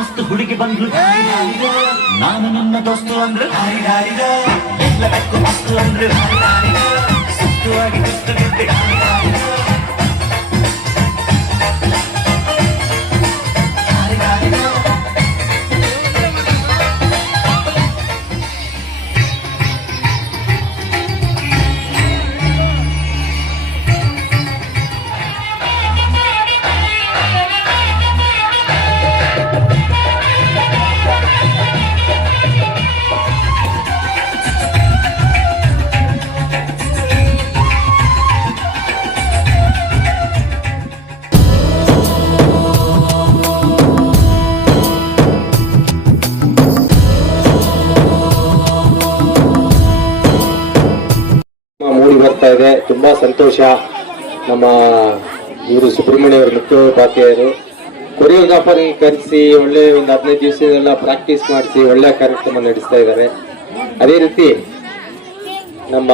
ಮಸ್ತ್ ಹುಡುಗಿ ಬಂದ್ಲು ನಾನು ನನ್ನ ದೋಸ್ತು ಅಂದ್ರೆ ಎಲ್ಲ ಬೆಕ್ಕು ಮಸ್ತು ಅಂದ್ರೆ ಸುಸ್ತುವಾಗಿ ಸುಸ್ತು ಬಿದ್ದೆ ಬರ್ತಾ ಇದೆ. ತುಂಬಾ ಸಂತೋಷ. ನಮ್ಮ ಇವರು ಸುಬ್ರಹ್ಮಣ್ಯ ಅವರು ಮುಖ್ಯೋಪಾಧ್ಯಾಯರು ಕೊರಿಯೋಗ್ರಾಫರ್ ಕರೆಸಿ ಒಳ್ಳೆ ಒಂದು 15 ದಿವಸದೆಲ್ಲ ಪ್ರಾಕ್ಟೀಸ್ ಮಾಡಿಸಿ ಒಳ್ಳೆ ಕಾರ್ಯಕ್ರಮ ನಡೆಸ್ತಾ ಇದ್ದಾರೆ. ಅದೇ ರೀತಿ ನಮ್ಮ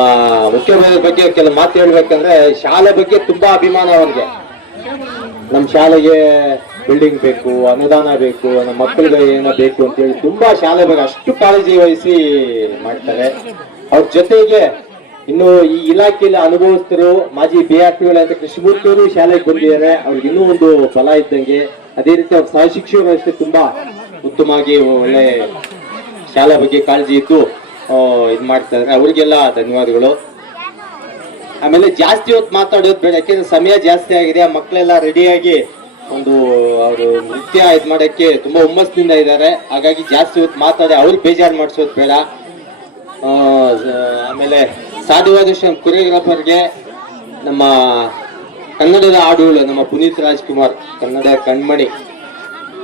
ಮುಖ್ಯೋಪಾಧ್ಯಾಯರ ಬಗ್ಗೆ ಕೆಲ ಮಾತು ಹೇಳ್ಬೇಕಂದ್ರೆ ಶಾಲೆ ಬಗ್ಗೆ ತುಂಬಾ ಅಭಿಮಾನ ಅವ್ರಿಗೆ. ನಮ್ಮ ಶಾಲೆಗೆ ಬಿಲ್ಡಿಂಗ್ ಬೇಕು, ಅನುದಾನ ಬೇಕು, ನಮ್ಮ ಮಕ್ಕಳಿಗೆ ಏನೋ ಬೇಕು ಅಂತ ಹೇಳಿ ತುಂಬಾ ಶಾಲೆ ಬಗ್ಗೆ ಅಷ್ಟು ಕಾಳಜಿ ವಹಿಸಿ ಮಾಡ್ತಾರೆ. ಅವ್ರ ಜೊತೆಗೆ ಇನ್ನು ಈ ಇಲಾಖೆಯಲ್ಲಿ ಅನುಭವಿಸ್ತರು ಮಾಜಿ BRPಗಳು ಅಂತ ಕೃಷ್ಣಮೂರ್ತಿ ಅವರು ಶಾಲೆಗೆ ಬಂದಿದ್ದಾರೆ. ಅವ್ರಿಗೆ ಇನ್ನೂ ಒಂದು ಫಲ ಇದ್ದಂಗೆ. ಅದೇ ರೀತಿ ಅವ್ರ ಸಹ ಶಿಕ್ಷಕರು ಅಷ್ಟೇ ತುಂಬಾ ಉತ್ತಮವಾಗಿ ಒಳ್ಳೆ ಶಾಲೆ ಬಗ್ಗೆ ಕಾಳಜಿ ಇದ್ದು ಇದ್ ಮಾಡ್ತಾ ಇದ್ದಾರೆ. ಅವ್ರಿಗೆಲ್ಲ ಧನ್ಯವಾದಗಳು. ಆಮೇಲೆ ಜಾಸ್ತಿ ಹೊತ್ತು ಮಾತಾಡೋದು ಬೇಡ, ಯಾಕೆಂದ್ರೆ ಸಮಯ ಜಾಸ್ತಿ ಆಗಿದೆ. ಮಕ್ಕಳೆಲ್ಲ ರೆಡಿಯಾಗಿ ಒಂದು ಅವರು ನೃತ್ಯ ಇದ್ ಮಾಡಕ್ಕೆ ತುಂಬಾ ಹುಮ್ಮಸ್ಸಿನಿಂದ ಇದ್ದಾರೆ. ಹಾಗಾಗಿ ಜಾಸ್ತಿ ಹೊತ್ತು ಮಾತಾಡಿ ಅವ್ರಿಗೆ ಬೇಜಾರು ಮಾಡಿಸೋದು ಬೇಡ. ಆಮೇಲೆ ಸಾಧ್ಯವಾದಷ್ಟು ಕೊರಿಯೋಗ್ರಾಫರ್ಗೆ ನಮ್ಮ ಕನ್ನಡದ ಹಾಡುಗಳು ನಮ್ಮ ಪುನೀತ್ ರಾಜ್ಕುಮಾರ್ ಕನ್ನಡ ಕಣ್ಮಣಿ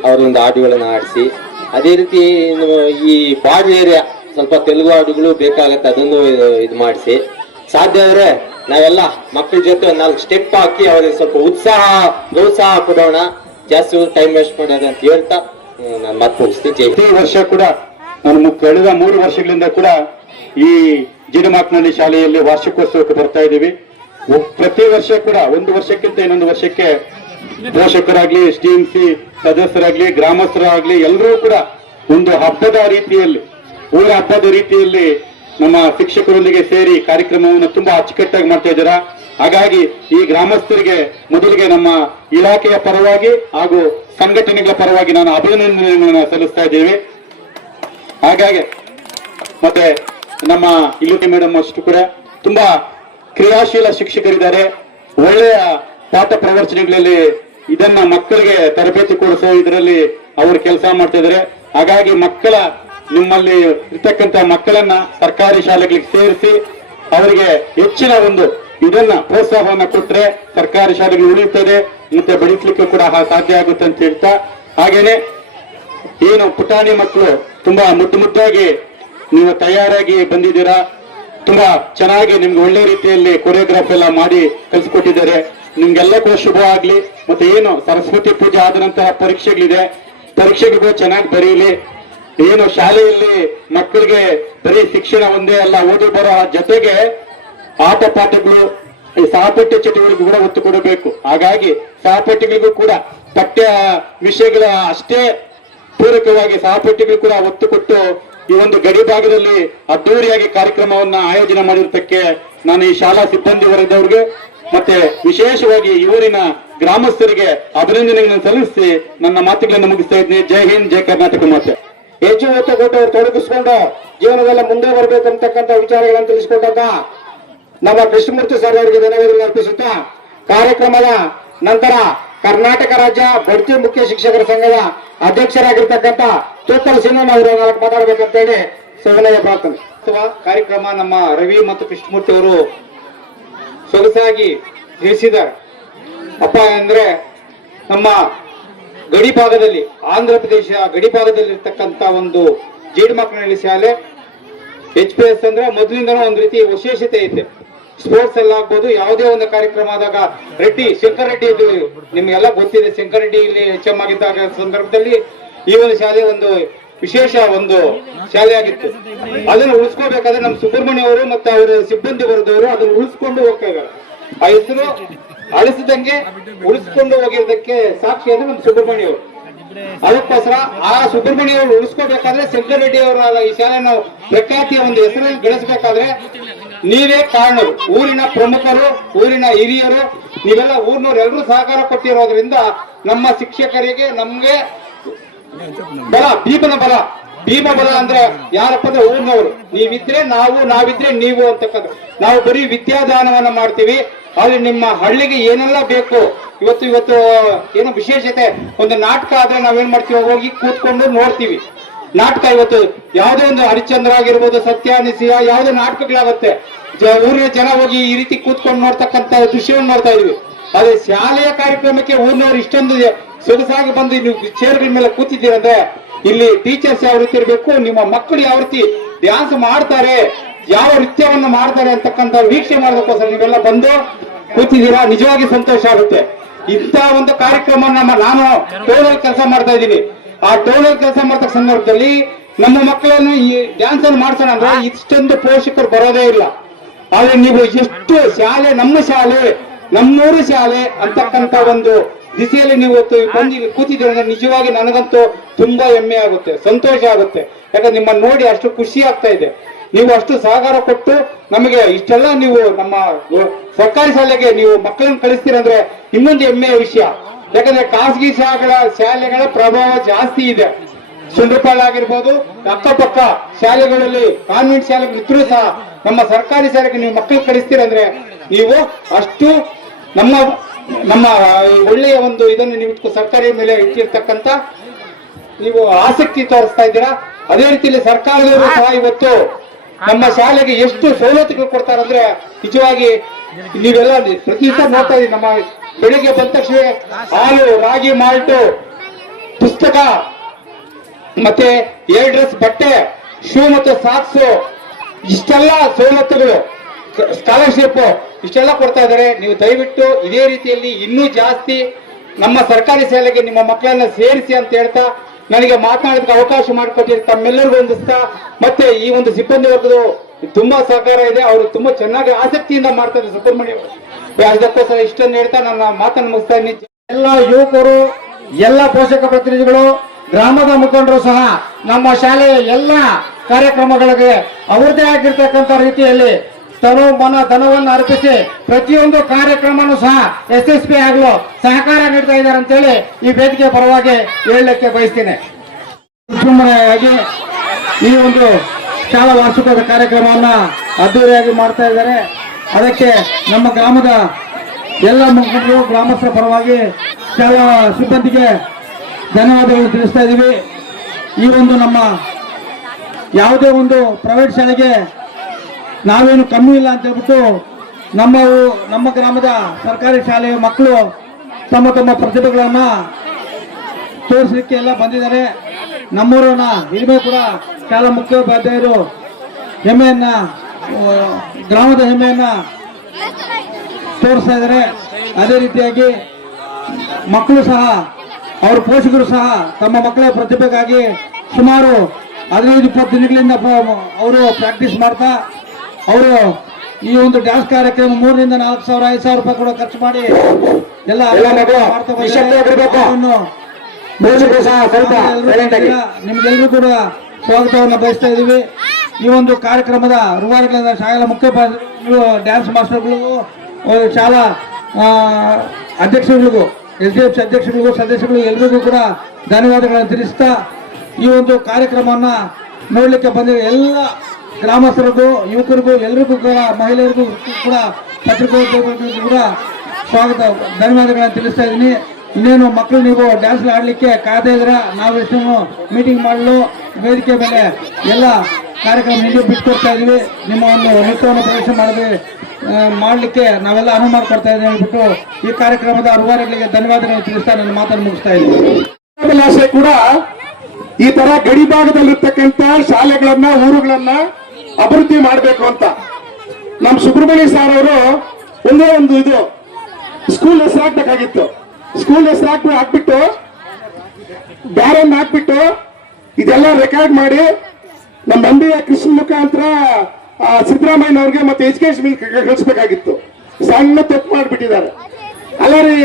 ಅವರೊಂದು ಹಾಡುಗಳನ್ನು ಆಡಿಸಿ, ಅದೇ ರೀತಿ ಈ ಬಾರ್ಡರ್ ಏರಿಯಾ ಸ್ವಲ್ಪ ತೆಲುಗು ಹಾಡುಗಳು ಬೇಕಾಗತ್ತೆ, ಅದನ್ನು ಇದು ಮಾಡಿಸಿ. ಸಾಧ್ಯ ಆದರೆ ನಾವೆಲ್ಲ ಮಕ್ಕಳ ಜೊತೆ 4 ಸ್ಟೆಪ್ ಹಾಕಿ ಅವ್ರಿಗೆ ಸ್ವಲ್ಪ ಪ್ರೋತ್ಸಾಹ ಕೊಡೋಣ. ಜಾಸ್ತಿ ಟೈಮ್ ವೇಸ್ಟ್ ಮಾಡೋದು ಅಂತ ಹೇಳ್ತಾ ನಾನು ಮಾತು ಮುಗಿಸ್ತೀನಿ. ಪ್ರತಿ ವರ್ಷ ಕೂಡ ನಾನು ಕಳೆದ 3 ವರ್ಷಗಳಿಂದ ಕೂಡ ಈ ಜಿಡಮಾಕ್ನಳ್ಳಿ ಶಾಲೆಯಲ್ಲಿ ವಾರ್ಷಿಕೋತ್ಸವಕ್ಕೆ ಬರ್ತಾ ಇದ್ದೀವಿ. ಪ್ರತಿ ವರ್ಷ ಕೂಡ ಒಂದು ವರ್ಷಕ್ಕಿಂತ ಇನ್ನೊಂದು ವರ್ಷಕ್ಕೆ ಪೋಷಕರಾಗ್ಲಿ, STMC ಸದಸ್ಯರಾಗ್ಲಿ, ಗ್ರಾಮಸ್ಥರಾಗ್ಲಿ ಎಲ್ಲರೂ ಕೂಡ ಒಂದು ಹಬ್ಬದ ರೀತಿಯಲ್ಲಿ, ಊರ ಹಬ್ಬದ ರೀತಿಯಲ್ಲಿ ನಮ್ಮ ಶಿಕ್ಷಕರೊಂದಿಗೆ ಸೇರಿ ಕಾರ್ಯಕ್ರಮವನ್ನು ತುಂಬಾ ಅಚ್ಚುಕಟ್ಟಾಗಿ ಮಾಡ್ತಾ ಇದ್ದೀರಾ. ಹಾಗಾಗಿ ಈ ಗ್ರಾಮಸ್ಥರಿಗೆ ಮೊದಲಿಗೆ ನಮ್ಮ ಇಲಾಖೆಯ ಪರವಾಗಿ ಹಾಗೂ ಸಂಘಟನೆಗಳ ಪರವಾಗಿ ನಾನು ಅಭಿನಂದನೆಗಳನ್ನು ಸಲ್ಲಿಸ್ತಾ ಇದ್ದೀವಿ. ಹಾಗಾಗಿ ಮತ್ತೆ ನಮ್ಮ ಇಲ್ಲುಟಿ ಮೇಡಮ್ ಅಷ್ಟು ಕೂಡ ತುಂಬಾ ಕ್ರಿಯಾಶೀಲ ಶಿಕ್ಷಕರಿದ್ದಾರೆ. ಒಳ್ಳೆಯ ಪಾಠ ಪ್ರವಚನಗಳಲ್ಲಿ ಇದನ್ನ ಮಕ್ಕಳಿಗೆ ತರಬೇತಿ ಕೊಡಿಸೋ ಇದರಲ್ಲಿ ಅವರು ಕೆಲಸ ಮಾಡ್ತಾ ಇದ್ದಾರೆ. ಹಾಗಾಗಿ ನಿಮ್ಮಲ್ಲಿ ಇರ್ತಕ್ಕಂಥ ಮಕ್ಕಳನ್ನ ಸರ್ಕಾರಿ ಶಾಲೆಗಳಿಗೆ ಸೇರಿಸಿ ಅವರಿಗೆ ಹೆಚ್ಚಿನ ಒಂದು ಇದನ್ನ ಪ್ರೋತ್ಸಾಹವನ್ನ ಕೊಟ್ರೆ ಸರ್ಕಾರಿ ಶಾಲೆಗಳು ಉಳಿಯುತ್ತದೆ, ಮತ್ತೆ ಬೆಳೆಸಲಿಕ್ಕೆ ಕೂಡ ಸಾಧ್ಯ ಆಗುತ್ತೆ ಅಂತ ಹೇಳ್ತಾ, ಹಾಗೇನೆ ಏನು ಪುಟಾಣಿ ಮಕ್ಕಳು ತುಂಬಾ ಮುದ್ದಾಗಿ ನೀವು ತಯಾರಾಗಿ ಬಂದಿದ್ದೀರಾ. ತುಂಬಾ ಚೆನ್ನಾಗಿ ನಿಮ್ಗೆ ಒಳ್ಳೆ ರೀತಿಯಲ್ಲಿ ಕೊರಿಯೋಗ್ರಾಫ್ ಎಲ್ಲ ಮಾಡಿ ಕಲಿಸ್ಕೊಟ್ಟಿದ್ದಾರೆ. ನಿಮ್ಗೆಲ್ಲ ಕೂಡ ಶುಭ ಆಗ್ಲಿ. ಮತ್ತೆ ಏನು ಸರಸ್ವತಿ ಪೂಜೆ ಆದ ನಂತರ ಪರೀಕ್ಷೆಗಳಿದೆ, ಪರೀಕ್ಷೆಗಳಿಗೂ ಚೆನ್ನಾಗಿ ಬರೀಲಿ. ಏನು ಶಾಲೆಯಲ್ಲಿ ಮಕ್ಕಳಿಗೆ ಬರೀ ಶಿಕ್ಷಣ ಒಂದೇ ಅಲ್ಲ, ಓದಿ ಬರೋ ಜೊತೆಗೆ ಆಟ ಪಾಠಗಳು, ಈ ಸಹಪಠ್ಯ ಚಟುವಟಿಕೆಗೂ ಕೂಡ ಒತ್ತು ಕೊಡಬೇಕು. ಹಾಗಾಗಿ ಸಹಪಠ್ಯಗಳಿಗೂ ಕೂಡ ಪಠ್ಯ ವಿಷಯಗಳ ಅಷ್ಟೇ ಪೂರಕವಾಗಿ ಸಹಪಠ್ಯಗಳು ಕೂಡ ಒತ್ತು ಕೊಟ್ಟು ಈ ಒಂದು ಗಡಿ ಭಾಗದಲ್ಲಿ ಅದ್ದೂರಿಯಾಗಿ ಕಾರ್ಯಕ್ರಮವನ್ನ ಆಯೋಜನೆ ಮಾಡಿರ್ತಕ್ಕೆ ನಾನು ಈ ಶಾಲಾ ಸಿಬ್ಬಂದಿ ವರ್ಗದವ್ರಿಗೆ ಮತ್ತೆ ವಿಶೇಷವಾಗಿ ಊರಿನ ಗ್ರಾಮಸ್ಥರಿಗೆ ಅಭಿನಂದನೆಗಳನ್ನು ಸಲ್ಲಿಸಿ ನನ್ನ ಮಾತುಗಳನ್ನು ಮುಗಿಸ್ತಾ ಇದ್ದೀನಿ. ಜೈ ಹಿಂದ್, ಜೈ ಕರ್ನಾಟಕ. ಮಾತೆ ಹೆಚ್ಚು ಒತ್ತು ಕೊಟ್ಟು ತೊಡಗಿಸ್ಕೊಂಡು ಜೀವನದಲ್ಲಿ ಮುಂದೆ ಬರಬೇಕಂತಕ್ಕಂಥ ವಿಚಾರಗಳನ್ನು ತಿಳಿಸಿಕೊಂಡಂತ ನಮ್ಮ ಕೃಷ್ಣಮೂರ್ತಿ ಸರ್ ಅವರಿಗೆ ಧನ್ಯವಾದಗಳನ್ನು ಅರ್ಪಿಸುತ್ತಾ, ಕಾರ್ಯಕ್ರಮದ ನಂತರ ಕರ್ನಾಟಕ ರಾಜ್ಯ ಬಡ್ತಿ ಮುಖ್ಯ ಶಿಕ್ಷಕರ ಸಂಘದ ಅಧ್ಯಕ್ಷರಾಗಿರ್ತಕ್ಕಂಥ ತೂತಲ್ ಸಿನಿಮಾ ಅವರು 4 ಮಾತಾಡಬೇಕಂತೇಳಿ ಸವಿನಯ ಪ್ರಾರ್ಥನೆ. ಕಾರ್ಯಕ್ರಮ ನಮ್ಮ ರವಿ ಮತ್ತು ಕೃಷ್ಣಮೂರ್ತಿ ಅವರು ಸೊಗಸಾಗಿ ತಿಳಿಸಿದ್ದಾರೆ. ಅಪ್ಪ ಅಂದ್ರೆ ನಮ್ಮ ಗಡಿ ಭಾಗದಲ್ಲಿ, ಆಂಧ್ರ ಪ್ರದೇಶ ಗಡಿ ಭಾಗದಲ್ಲಿ ಇರ್ತಕ್ಕಂಥ ಒಂದು ಜೇಡಿಮಕ್ಕನಹಳ್ಳಿ ಶಾಲೆ HPS ಅಂದ್ರೆ ಮೊದಲಿಂದನೂ ಒಂದು ರೀತಿ ವಿಶೇಷತೆ ಐತೆ. ಸ್ಪೋರ್ಟ್ಸ್ ಎಲ್ಲ ಆಗ್ಬೋದು, ಯಾವುದೇ ಒಂದು ಕಾರ್ಯಕ್ರಮ ಆದಾಗ ಶಂಕರ್ ರೆಡ್ಡಿ ನಿಮ್ಗೆಲ್ಲ ಗೊತ್ತಿದೆ. ಶಂಕರ್ ರೆಡ್ಡಿ ಇಲ್ಲಿ HM ಆಗಿದ್ದಾಗ ಸಂದರ್ಭದಲ್ಲಿ ಈ ಒಂದು ಶಾಲೆ ಒಂದು ವಿಶೇಷ ಒಂದು ಶಾಲೆ ಆಗಿತ್ತು. ಅದನ್ನು ಉಳಿಸ್ಕೋಬೇಕಾದ್ರೆ ನಮ್ಮ ಸುಬ್ರಹ್ಮಣ್ಯ ಅವರು ಮತ್ತೆ ಅವರ ಸಿಬ್ಬಂದಿ ವರ್ಗದವರು ಅದನ್ನು ಉಳಿಸ್ಕೊಂಡು ಹೋಗ್ತಾ ಇದ್ದಾರೆ. ಆ ಹೆಸರು ಅಳಿಸಿದಂಗೆ ಉಳಿಸ್ಕೊಂಡು ಹೋಗಿರೋದಕ್ಕೆ ಸಾಕ್ಷಿ ಅಂದ್ರೆ ನಮ್ಮ ಸುಬ್ರಹ್ಮಣ್ಯ ಅವರು. ಅದಕ್ಕೋಸ್ಕರ ಆ ಸುಬ್ರಹ್ಮಣ್ಯ ಅವರು ಉಳಿಸ್ಕೋಬೇಕಾದ್ರೆ ಶಂಕರ್ ರೆಡ್ಡಿ ಅವರ ಈ ಶಾಲೆ ನಾವು ಪ್ರಖ್ಯಾತಿಯ ಒಂದು ಹೆಸರಲ್ಲಿ ಗಳಿಸಬೇಕಾದ್ರೆ ನೀವೇ ಕಾರಣರು, ಊರಿನ ಪ್ರಮುಖರು, ಊರಿನ ಹಿರಿಯರು, ನೀವೆಲ್ಲ ಊರಿನವ್ರು ಎಲ್ಲರೂ ಸಹಕಾರ ಕೊಟ್ಟಿರೋದ್ರಿಂದ ನಮ್ಮ ಶಿಕ್ಷಕರಿಗೆ ನಮ್ಗೆ ಬಲ, ಭೀಮ ಬಲ ಅಂದ್ರೆ ಯಾರಪ್ಪ ಅಂದ್ರೆ ಊರಿನವರು. ನೀವಿದ್ರೆ ನಾವು, ನಾವಿದ್ರೆ ನೀವು ಅಂತಕ್ಕಂಥ. ನಾವು ಬರೀ ವಿದ್ಯಾದಾನವನ್ನ ಮಾಡ್ತೀವಿ, ಆದ್ರೆ ನಿಮ್ಮ ಹಳ್ಳಿಗೆ ಏನೆಲ್ಲ ಬೇಕು, ಇವತ್ತು ಏನೋ ವಿಶೇಷತೆ, ಒಂದು ನಾಟಕ ಆದ್ರೆ ನಾವೇನ್ ಮಾಡ್ತೀವಿ, ಹೋಗಿ ಕೂತ್ಕೊಂಡು ನೋಡ್ತೀವಿ. ನಾಟಕ ಇವತ್ತು ಯಾವುದೋ ಒಂದು ಹರಿಶ್ಚಂದ್ರ ಆಗಿರ್ಬೋದು, ಸತ್ಯಾನಿಸಿಯ ಯಾವುದೋ ನಾಟಕಗಳಾಗುತ್ತೆ, ಊರಿನ ಜನ ಹೋಗಿ ಈ ರೀತಿ ಕೂತ್ಕೊಂಡು ನೋಡ್ತಕ್ಕಂಥ ದೃಶ್ಯವನ್ನು ನೋಡ್ತಾ ಇದೀವಿ. ಅದೇ ಶಾಲೆಯ ಕಾರ್ಯಕ್ರಮಕ್ಕೆ ಊರಿನವರು ಇಷ್ಟೊಂದು ಸೊಗಸಾಗಿ ಬಂದು ನೀವು ಚೇರ್ಗಳ ಮೇಲೆ ಕೂತಿದ್ದೀರಂದ್ರೆ ಇಲ್ಲಿ ಟೀಚರ್ಸ್ ಯಾವ ರೀತಿ ಇರಬೇಕು, ನಿಮ್ಮ ಮಕ್ಕಳು ಯಾವ ರೀತಿ ಡ್ಯಾನ್ಸ್ ಮಾಡ್ತಾರೆ, ಯಾವ ನೃತ್ಯವನ್ನು ಮಾಡ್ತಾರೆ ಅಂತಕ್ಕಂಥ ವೀಕ್ಷಣೆ ಮಾಡೋದಕ್ಕೋಸ್ಕರ ನೀವೆಲ್ಲ ಬಂದು ಕೂತಿದ್ದೀರಾ. ನಿಜವಾಗಿ ಸಂತೋಷ ಆಗುತ್ತೆ. ಇಂಥ ಒಂದು ಕಾರ್ಯಕ್ರಮ ನಾನು ಟೋನಲ್ಲಿ ಕೆಲಸ ಮಾಡ್ತಾ ಇದ್ದೀನಿ. ಆ ಟೋನಲ್ಲಿ ಕೆಲಸ ಮಾಡ್ತಕ್ಕ ಸಂದರ್ಭದಲ್ಲಿ ನಮ್ಮ ಮಕ್ಕಳನ್ನು ಈ ಡ್ಯಾನ್ಸ್ ಅನ್ನು ಮಾಡ್ಸೋಣ ಅಂದ್ರೆ ಇಷ್ಟೊಂದು ಪೋಷಕರು ಬರೋದೇ ಇಲ್ಲ. ಆದ್ರೆ ನೀವು ಎಷ್ಟು ಶಾಲೆ, ನಮ್ಮ ಶಾಲೆ, ನಮ್ಮೂರು ಶಾಲೆ ಅಂತಕ್ಕಂಥ ಒಂದು ದಿಸೆಯಲ್ಲಿ ನೀವು ಬಂದು ಕೂತಿದ್ದೀರ ಅಂದ್ರೆ ನಿಜವಾಗಿ ನನಗಂತೂ ತುಂಬಾ ಹೆಮ್ಮೆ ಆಗುತ್ತೆ, ಸಂತೋಷ ಆಗುತ್ತೆ. ಯಾಕಂದ್ರೆ ನಿಮ್ಮನ್ನು ನೋಡಿ ಅಷ್ಟು ಖುಷಿ ಆಗ್ತಾ ಇದೆ. ನೀವು ಅಷ್ಟು ಸಹಕಾರ ಕೊಟ್ಟು ನಮಗೆ ಇಷ್ಟೆಲ್ಲ ನೀವು ನಮ್ಮ ಸರ್ಕಾರಿ ಶಾಲೆಗೆ ನೀವು ಮಕ್ಕಳನ್ನು ಕಳಿಸ್ತೀರಂದ್ರೆ ಇನ್ನೊಂದು ಹೆಮ್ಮೆಯ ವಿಷಯ. ಯಾಕಂದ್ರೆ ಖಾಸಗಿ ಶಾಲೆಗಳ ಪ್ರಭಾವ ಜಾಸ್ತಿ ಇದೆ. ಸುಂಡ್ರಪಾಳ ಆಗಿರ್ಬೋದು, ಅಕ್ಕಪಕ್ಕ ಶಾಲೆಗಳಲ್ಲಿ ಕಾನ್ವೆಂಟ್ ಶಾಲೆಗಳಿದ್ರೂ ಸಹ ನಮ್ಮ ಸರ್ಕಾರಿ ಶಾಲೆಗೆ ನೀವು ಮಕ್ಕಳು ಕಳಿಸ್ತೀರಂದ್ರೆ ನೀವು ಅಷ್ಟು ನಮ್ಮ ಒಳ್ಳೆಯ ಒಂದು ಇದನ್ನು ನೀವು ಸರ್ಕಾರಿ ಮೇಲೆ ಇಟ್ಟಿರ್ತಕ್ಕಂಥ ನೀವು ಆಸಕ್ತಿ ತೋರಿಸ್ತಾ ಇದ್ದೀರಾ. ಅದೇ ರೀತಿಯಲ್ಲಿ ಸರ್ಕಾರದವರು ಸಹ ಇವತ್ತು ನಮ್ಮ ಶಾಲೆಗೆ ಎಷ್ಟು ಸವಲತ್ತುಗಳು ಕೊಡ್ತಾರಂದ್ರೆ ನಿಜವಾಗಿ ನೀವೆಲ್ಲ ಪ್ರತಿ ದಿವಸ ನೋಡ್ತಾ ಇದ್ದೀವಿ. ನಮ್ಮ ಬೆಳಿಗ್ಗೆ ಬಂದ ತಕ್ಷಣ ಹಾಲು, ರಾಗಿ ಮಾಲ್ಟು, ಪುಸ್ತಕ, ಮತ್ತೆ ಏರ್ ಡ್ರೆಸ್, ಬಟ್ಟೆ, ಶೂ ಮತ್ತು ಸಾಕ್ಸು, ಇಷ್ಟೆಲ್ಲ ಸವಲತ್ತುಗಳು, ಸ್ಕಾಲರ್ಶಿಪ್ ಇಷ್ಟೆಲ್ಲ ಕೊಡ್ತಾ ಇದ್ದಾರೆ. ನೀವು ದಯವಿಟ್ಟು ಇದೇ ರೀತಿಯಲ್ಲಿ ಇನ್ನೂ ಜಾಸ್ತಿ ನಮ್ಮ ಸರ್ಕಾರಿ ಶಾಲೆಗೆ ನಿಮ್ಮ ಮಕ್ಕಳನ್ನ ಸೇರಿಸಿ ಅಂತ ಹೇಳ್ತಾ ನನಗೆ ಮಾತನಾಡೋದಕ್ಕೆ ಅವಕಾಶ ಮಾಡಿಕೊಟ್ಟಿದ್ದು ತಮ್ಮೆಲ್ಲರಿಗೂ ಹೊಂದಿಸ್ತಾ, ಮತ್ತೆ ಈ ಒಂದು ಸಿಬ್ಬಂದಿ ವರ್ಗದ ತುಂಬಾ ಸಹಕಾರ ಇದೆ. ಅವರು ತುಂಬಾ ಚೆನ್ನಾಗಿ ಆಸಕ್ತಿಯಿಂದ ಮಾಡ್ತಾ ಇದ್ದಾರೆ ಸುಬ್ರಹ್ಮಣ್ಯ. ಅದಕ್ಕೋಸ್ಕರ ಇಷ್ಟನ್ನು ಹೇಳ್ತಾ ನನ್ನ ಮಾತನ್ನು ಮುಗಿಸ್ತಾ ಇದ್ದೀನಿ. ಎಲ್ಲ ಯುವಕರು, ಎಲ್ಲ ಪೋಷಕ ಪ್ರತಿನಿಧಿಗಳು, ಗ್ರಾಮದ ಮುಖಂಡರು ಸಹ ನಮ್ಮ ಶಾಲೆಯ ಎಲ್ಲ ಕಾರ್ಯಕ್ರಮಗಳಿಗೆ ಅವರದೇ ಆಗಿರ್ತಕ್ಕಂಥ ರೀತಿಯಲ್ಲಿ ತನು ಮನ ಧನವನ್ನು ಅರ್ಪಿಸಿ ಪ್ರತಿಯೊಂದು ಕಾರ್ಯಕ್ರಮನೂ ಸಹ ಯಶಸ್ವಿ ಆಗಲು ಸಹಕಾರ ನೀಡ್ತಾ ಇದ್ದಾರೆ ಅಂತೇಳಿ ಈ ವೇದಿಕೆ ಪರವಾಗಿ ಹೇಳಲಿಕ್ಕೆ ಬಯಸ್ತೇನೆ. ಸುಮ್ಮನೆಯಾಗಿ ಈ ಒಂದು ಶಾಲಾ ವಾರ್ಷಿಕೋತ್ಸವ ಕಾರ್ಯಕ್ರಮವನ್ನ ಅದ್ದೂರಿಯಾಗಿ ಮಾಡ್ತಾ ಇದ್ದಾರೆ. ಅದಕ್ಕೆ ನಮ್ಮ ಗ್ರಾಮದ ಎಲ್ಲ ಮುಖಂಡರು, ಗ್ರಾಮಸ್ಥರ ಪರವಾಗಿ ಶಾಲಾ ಸಿಬ್ಬಂದಿಗೆ ಧನ್ಯವಾದಗಳು ತಿಳಿಸ್ತಾ ಇದ್ದೀವಿ. ಈ ಒಂದು ನಮ್ಮ ಯಾವುದೇ ಒಂದು ಪ್ರೈವೇಟ್ ಶಾಲೆಗೆ ನಾವೇನು ಕಮ್ಮಿ ಇಲ್ಲ ಅಂತ ಹೇಳ್ಬಿಟ್ಟು ನಮ್ಮ ಗ್ರಾಮದ ಸರ್ಕಾರಿ ಶಾಲೆಯ ಮಕ್ಕಳು ತಮ್ಮ ಪ್ರತಿಭೆಗಳನ್ನ ತೋರಿಸಲಿಕ್ಕೆ ಎಲ್ಲ ಬಂದಿದ್ದಾರೆ. ನಮ್ಮೂರನ್ನ ಹಿರಿಮೆ ಕೂಡ ಶಾಲಾ ಮುಖ್ಯೋಪಾಧ್ಯಾಯರು ಹೆಮ್ಮೆಯನ್ನ, ಗ್ರಾಮದ ಹೆಮ್ಮೆಯನ್ನ ತೋರಿಸ್ತಾ ಇದ್ದಾರೆ. ಅದೇ ರೀತಿಯಾಗಿ ಮಕ್ಕಳು ಸಹ, ಅವರ ಪೋಷಕರು ಸಹ ತಮ್ಮ ಮಕ್ಕಳ ಪ್ರತಿಭೆಗಾಗಿ ಸುಮಾರು 15-20 ದಿನಗಳಿಂದ ಅವರು ಪ್ರಾಕ್ಟೀಸ್ ಮಾಡ್ತಾ ಅವರು ಈ ಒಂದು ಡ್ಯಾನ್ಸ್ ಕಾರ್ಯಕ್ರಮ 3ರಿಂದ 4,000 5,000 ರೂಪಾಯಿ ಕೂಡ ಖರ್ಚು ಮಾಡಿ ಎಲ್ಲ ನಿಮ್ಗೆಲ್ಲರೂ ಕೂಡ ಸ್ವಾಗತವನ್ನು ಬಯಸ್ತಾ ಇದ್ದೀವಿ. ಈ ಒಂದು ಕಾರ್ಯಕ್ರಮದ ರೂವಾರಿಗಳಿಂದ ಶಾಲಾ ಮುಖ್ಯೋಪಾಧ್ಯಾಯರು, ಡ್ಯಾನ್ಸ್ ಮಾಸ್ಟರ್ಗಳಿಗೂ, ಶಾಲಾ ಅಧ್ಯಕ್ಷಗಳಿಗೂ, SDFC ಅಧ್ಯಕ್ಷಗಳಿಗೂ, ಸದಸ್ಯಗಳಿಗೂ ಎಲ್ಲರಿಗೂ ಕೂಡ ಧನ್ಯವಾದಗಳನ್ನು ತಿಳಿಸ್ತಾ ಈ ಒಂದು ಕಾರ್ಯಕ್ರಮವನ್ನ ನೋಡ್ಲಿಕ್ಕೆ ಬಂದಿರೋ ಎಲ್ಲ ಗ್ರಾಮಸ್ಥರಿಗೂ, ಯುವಕರಿಗೂ, ಎಲ್ಲರಿಗೂ ಕೂಡ, ಮಹಿಳೆಯರಿಗೂ ಕೂಡ, ಪತ್ರಿಕೋದ್ಯಮಿಗಳಿಗೂ ಕೂಡ ಸ್ವಾಗತ, ಧನ್ಯವಾದಗಳನ್ನು ತಿಳಿಸ್ತಾ ಇದ್ದೀನಿ. ಇನ್ನೇನು ಮಕ್ಕಳು ನೀವು ಡ್ಯಾನ್ಸ್ ಆಡಲಿಕ್ಕೆ ಕಾಯ್ತಾ ಇದ್ದೀರಾ, ನಾವು ಎಷ್ಟು ಮೀಟಿಂಗ್ ಮಾಡಲು ವೇದಿಕೆ ಮೇಲೆ ಎಲ್ಲ ಕಾರ್ಯಕ್ರಮ ನಿಮಗೆ ಬಿಟ್ಕೊಡ್ತಾ ಇದ್ದೀವಿ. ನಿಮ್ಮ ಒಂದು ನೃತ್ಯವನ್ನು ಪ್ರವೇಶ ಮಾಡಲಿಕ್ಕೆ ನಾವೆಲ್ಲ ಅನುವು ಮಾಡಿಕೊಡ್ತಾ ಇದ್ದೀವಿ ಹೇಳ್ಬಿಟ್ಟು ಈ ಕಾರ್ಯಕ್ರಮದ ರೂವಾರಿಗಳಿಗೆ ಧನ್ಯವಾದಗಳನ್ನು ತಿಳಿಸ್ತಾ ನನ್ನ ಮಾತನ್ನು ಮುಗಿಸ್ತಾ ಇದ್ದೀನಿ. ಆಸೆ ಕೂಡ ಈ ತರ ಗಡಿ ಭಾಗದಲ್ಲಿರ್ತಕ್ಕಂಥ ಶಾಲೆಗಳನ್ನ, ಊರುಗಳನ್ನ ಅಭಿವೃದ್ಧಿ ಮಾಡಬೇಕು ಅಂತ ನಮ್ಮ ಸುಬ್ರಹ್ಮಣ್ಯ ಸರ್ ಅವರು ಒಂದೇ ಒಂದು ಇದು ಸ್ಕೂಲ್ ಹೆಸರು ಹಾಕ್ಬೇಕಾಗಿತ್ತು. ಸ್ಕೂಲ್ ಹೆಸರು ಹಾಕ್ಬಿಟ್ಟು ಬ್ಯಾರನ್ನ ಹಾಕ್ಬಿಟ್ಟು ಇದೆಲ್ಲ ರೆಕಾರ್ಡ್ ಮಾಡಿ ನಮ್ಮ MB ಕೃಷ್ಣ ಮುಖಾಂತರ ಸಿದ್ದರಾಮಯ್ಯನವ್ರಿಗೆ ಮತ್ತೆ ಎಜುಕೇಶನ್ ಕಳಿಸ್ಬೇಕಾಗಿತ್ತು. ಸಣ್ಣ ತಪ್ಪು ಮಾಡಿಬಿಟ್ಟಿದ್ದಾರೆ. ಅಲ್ಲ ರೀ,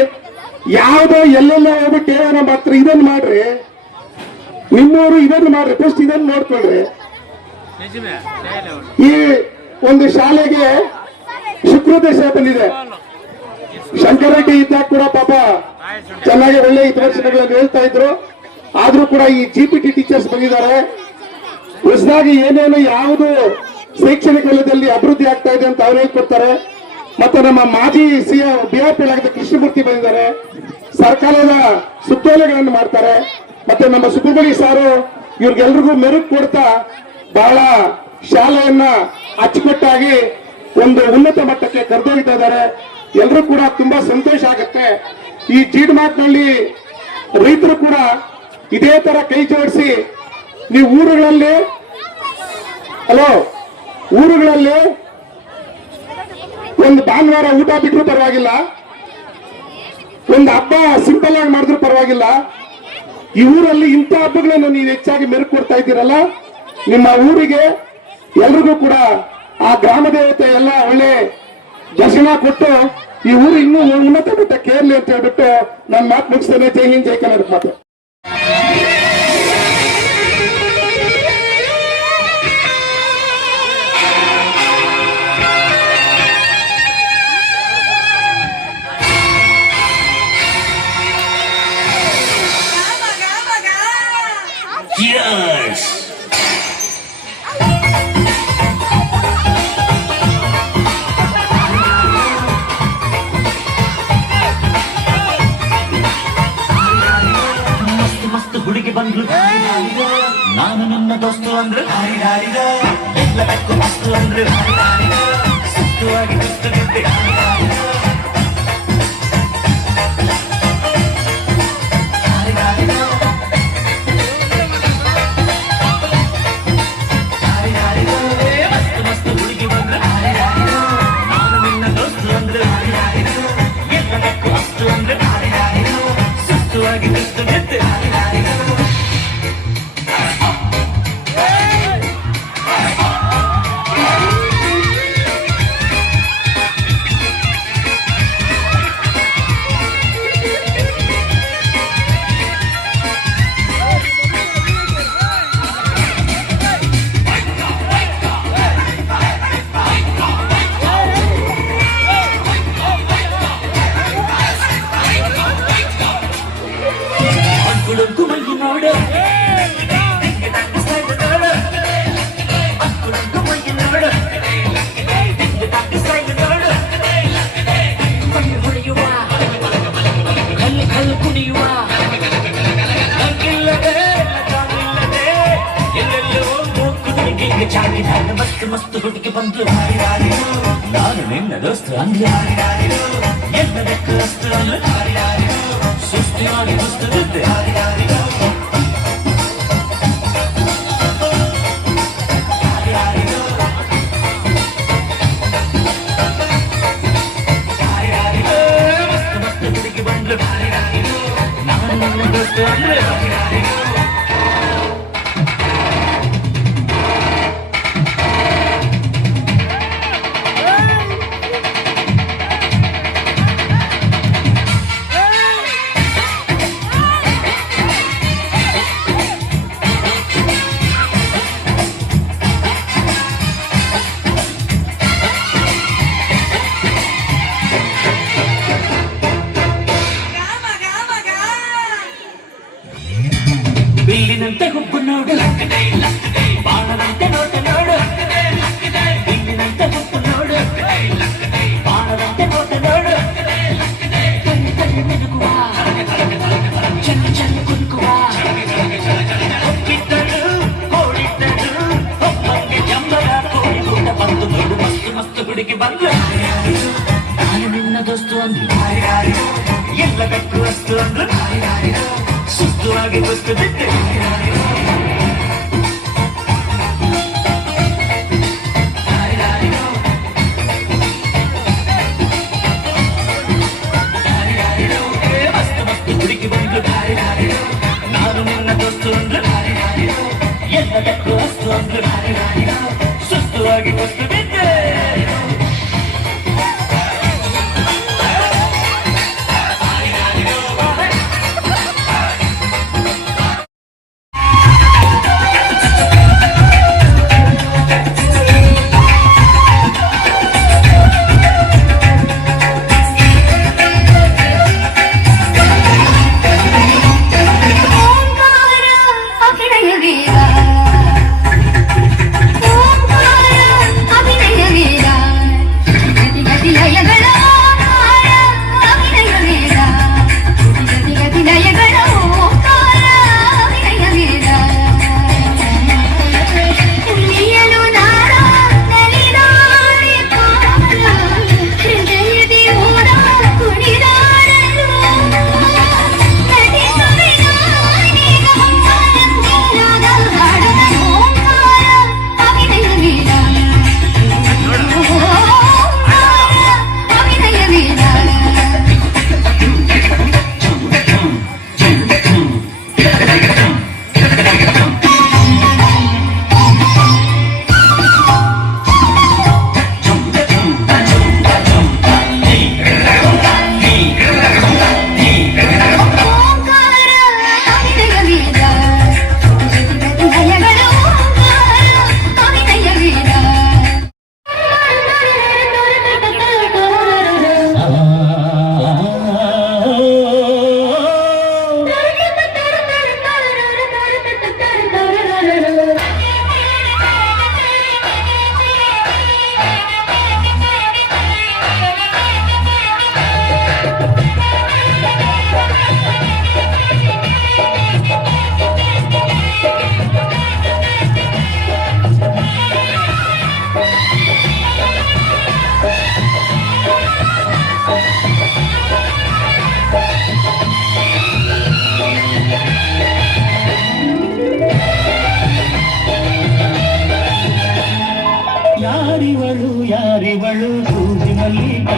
ಯಾವ್ದೋ ಎಲ್ಲೆಲ್ಲ ಹೋಗ್ಬಿಟ್ಟು ಏನೋ ಮಾಡ್ತಾರೆ, ಇದನ್ನ ಮಾಡ್ರಿ, ನಿಮ್ಮವರು ಇದನ್ನ ಮಾಡ್ರಿ, ಫಸ್ಟ್ ಇದನ್ನ ನೋಡ್ಕೊಳ್ರಿ. ಈ ಒಂದು ಶಾಲೆಗೆ ಶುಕ್ರದೇಶ ಬಂದಿದೆ. ಶಂಕರರೆಡ್ಡಿ ಇದ್ದಾಗ ಕೂಡ ಪಾಪ ಚೆನ್ನಾಗಿ ಒಳ್ಳೆ ಹಿತವಚನಗಳನ್ನು ಹೇಳ್ತಾ ಇದ್ರು. ಆದ್ರೂ ಕೂಡ ಈ GPT ಟೀಚರ್ಸ್ ಬಂದಿದ್ದಾರೆ. ಹೊಸದಾಗಿ ಏನೇನು ಯಾವುದು ಶೈಕ್ಷಣಿಕ ವಲಯದಲ್ಲಿ ಅಭಿವೃದ್ಧಿ ಆಗ್ತಾ ಇದೆ ಅಂತ ಅವ್ರು ಹೇಳ್ಕೊಡ್ತಾರೆ. ಮತ್ತೆ ನಮ್ಮ ಮಾಜಿ CM BRP ಆಗಿದ್ದ ಕೃಷ್ಣಮೂರ್ತಿ ಬಂದಿದ್ದಾರೆ. ಸರ್ಕಾರದ ಸುತ್ತೋಲೆಗಳನ್ನು ಮಾಡ್ತಾರೆ. ಮತ್ತೆ ನಮ್ಮ ಸುಬ್ರಹ್ಮಣ್ಯ ಸಾರು ಇವ್ರಿಗೆಲ್ರಿಗೂ ಮೆರುಗು ಕೊಡ್ತಾ ಬಹಳ ಶಾಲೆಯನ್ನ ಅಚ್ಚುಕಟ್ಟಾಗಿ ಒಂದು ಉನ್ನತ ಮಟ್ಟಕ್ಕೆ ಕರೆದೊಯ್ತಾ ಇದ್ದಾರೆ. ಎಲ್ಲರೂ ಕೂಡ ತುಂಬಾ ಸಂತೋಷ ಆಗುತ್ತೆ. ಈ ಜೀಡ್ಮಾಟ್ನಲ್ಲಿ ರೈತರು ಕೂಡ ಇದೇ ತರ ಕೈ ಜೋಡಿಸಿ ನೀವು ಊರುಗಳಲ್ಲಿ ಒಂದು ಭಾನುವಾರ ಊಟ ಬಿಟ್ಟರು ಪರವಾಗಿಲ್ಲ, ಒಂದು ಹಬ್ಬ ಸಿಂಪಲ್ ಆಗಿ ಮಾಡಿದ್ರು ಪರವಾಗಿಲ್ಲ. ಈ ಊರಲ್ಲಿ ಇಂಥ ಹಬ್ಬಗಳನ್ನು ನೀವು ಹೆಚ್ಚಾಗಿ ಮೆರುಗು ಕೊಡ್ತಾ ಇದ್ದೀರಲ್ಲ, ನಿಮ್ಮ ಊರಿಗೆ ಎಲ್ರಿಗೂ ಕೂಡ ಆ ಗ್ರಾಮ ದೇವತೆ ಎಲ್ಲ ಒಳ್ಳೆ ದರ್ಶನ ಕೊಟ್ಟು ಈ ಊರು ಇನ್ನೂ ಉನ್ನತ ಮಟ್ಟಕ್ಕೆ ಏರ್ಲಿ ಅಂತ ಹೇಳ್ಬಿಟ್ಟು ನನ್ನ ಮಾತು ಮುಗಿಸ್ತೇನೆ. ಜೈ ಹಿಂದ್, ಜೈ ಕರ್ನಾಟಕ ಮಾತು. Cheers! ಮಸ್ತ್ ಹುಡುಗಿ ಬಂದ್ರು, ನಾನು ನಿನ್ನ ದೋಸ್ತು ಅಂದ್ರೆ ಎಲ್ಲ ಬೆಕ್ಕು ಮಸ್ತು ಅಂದ್ರೆ ಸುತ್ತುವಾಗಿ ಸುತ್ತುತ್ತಿದ್ದೆ. ಮಸ್ತ್ ಹುಡುಗಿ ಬಂದ್ರೆ ನಾನು ನಿನ್ನ ದೋಸ್ತು ಅಂದ್ರೆ ಎಲ್ಲ ಬೆಕ್ಕು ಮಸ್ತು ಅಂದ್ರೆ ಸುತ್ತುವಾಗಿ ಸುತ್ತುತ್ತಿದ್ದೆ. ಕುಡುಕು ಮೈ ನೋಡು, ಕುಡುಕು ಮೈ ನೋಡು, ನೋಡು ಮಣ್ಣು ಹೊಡೆಯುವ, ಕಲ್ಲು ಕುಣಿಯುವ, ನಂಗಿಲ್ಲದೆ ಎಲ್ಲೆಲ್ಲೋ ಮೂಕುದಿಗೆ ಚಾಡಿದಾರ ಮಸ್ತ್ ಹುಡುಗಿ ಬಂದು, ನಾನು ನಿನ್ನ ದೋಸ್ತು ಅಂದ್ರೆ ಎಲ್ಲ ಬೆಕ್ಕು ಅಸ್ತು ಅಂದ್ರೆ ಸುಸ್ತಿಯಾಗಿ ಸುಸ್ತುತ್ತಿದ್ದೆ. ಮಸ್ತ್ ಹುಡುಗಿ ಬಂದ್ರು, ನಾನು ನಿನ್ನ ದೋಸ್ತು ಅಂದ್ರೆ ಬಿಲ್ಲಿನಂತೆ ಹುಬ್ಬು ನೋಡು, ಬಾಣದಂತೆ ನೋಟ ನೋಡು, ಬಿಲ್ಲಿನಂತೆ ಹುಬ್ಬು ನೋಡು, ಬಾಣದಂತೆ ನೋಟ ನೋಡು, ಕಣ್ಣು ಮಿನುಗುವ, ಚೆನ್ನ ಕುಲುಕುವ, ಹೊಕ್ಕಿದ್ದಳು ಕೋಳಿದ್ದಳು, ಒಬ್ಬಂಗೆ ಜಂಬರ ಕೋಳಿ ಕೂಟ ಬಂದು ನೋಡು. ಮಸ್ತ್ ಹುಡುಗಿ ಬಂದು, ನಾನು ನಿನ್ನ ದೋಸ್ತು ಅಂದ್ರು, ಎಲ್ಲ ಬೆಕ್ಕು ಅಸ್ತು ಅಂದ್ರು ಸುಸ್ತುವಾಗಿ ಸುಸ್ತುತ್ತಿದ್ದೆ. ಮಸ್ತ್ ಹುಡುಗಿ ಬಂದು, ನಾನು ನಿನ್ನ ದೋಸ್ತು ಅಂದ್ರು ಎಲ್ಲ ಬೆಕ್ಕು ಅಸ್ತು ಅಂದ್ರು ಸುಸ್ತುವಾಗಿ ಸುಸ್ತುತ್ತಿದ್ದೆ.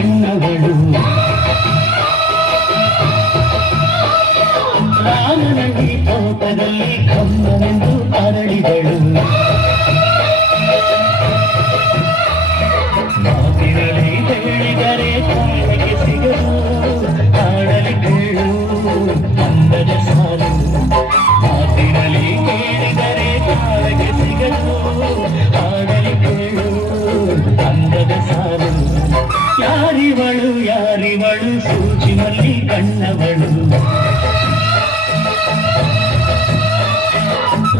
ಕಣ್ಣವಳು ರಾಮನಡಿ ತೋಟದಲ್ಲಿ ಕಮ್ಮನೆಂದು ಅರಳಿದಳು ಮಾತಿರಲಿ ಹೇಳಿದರೆ ಕಾಣಕ್ಕೆ ಸಿಗಲು ಹಾಡಲಿ ಕೇಳು ಅಂದದ ಸಾಲು ಮಾತಿರಲಿ ಹೇಳಿದರೆ ಕಾಣಕ್ಕೆ ಸಿಗಲು ಹಾಡಲಿ ಕೇಳು ಅಂದದ ಸಾಲು ಯಾರಿವಳು ಯಾರಿವಳು ಸೂಜಿನಲ್ಲಿ ಕಣ್ಣವಳು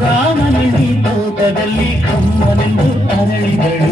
ರಾಮನಡಿ ತೋಟದಲ್ಲಿ ಕಮ್ಮನೆಂದು ಅರಳಿದಳು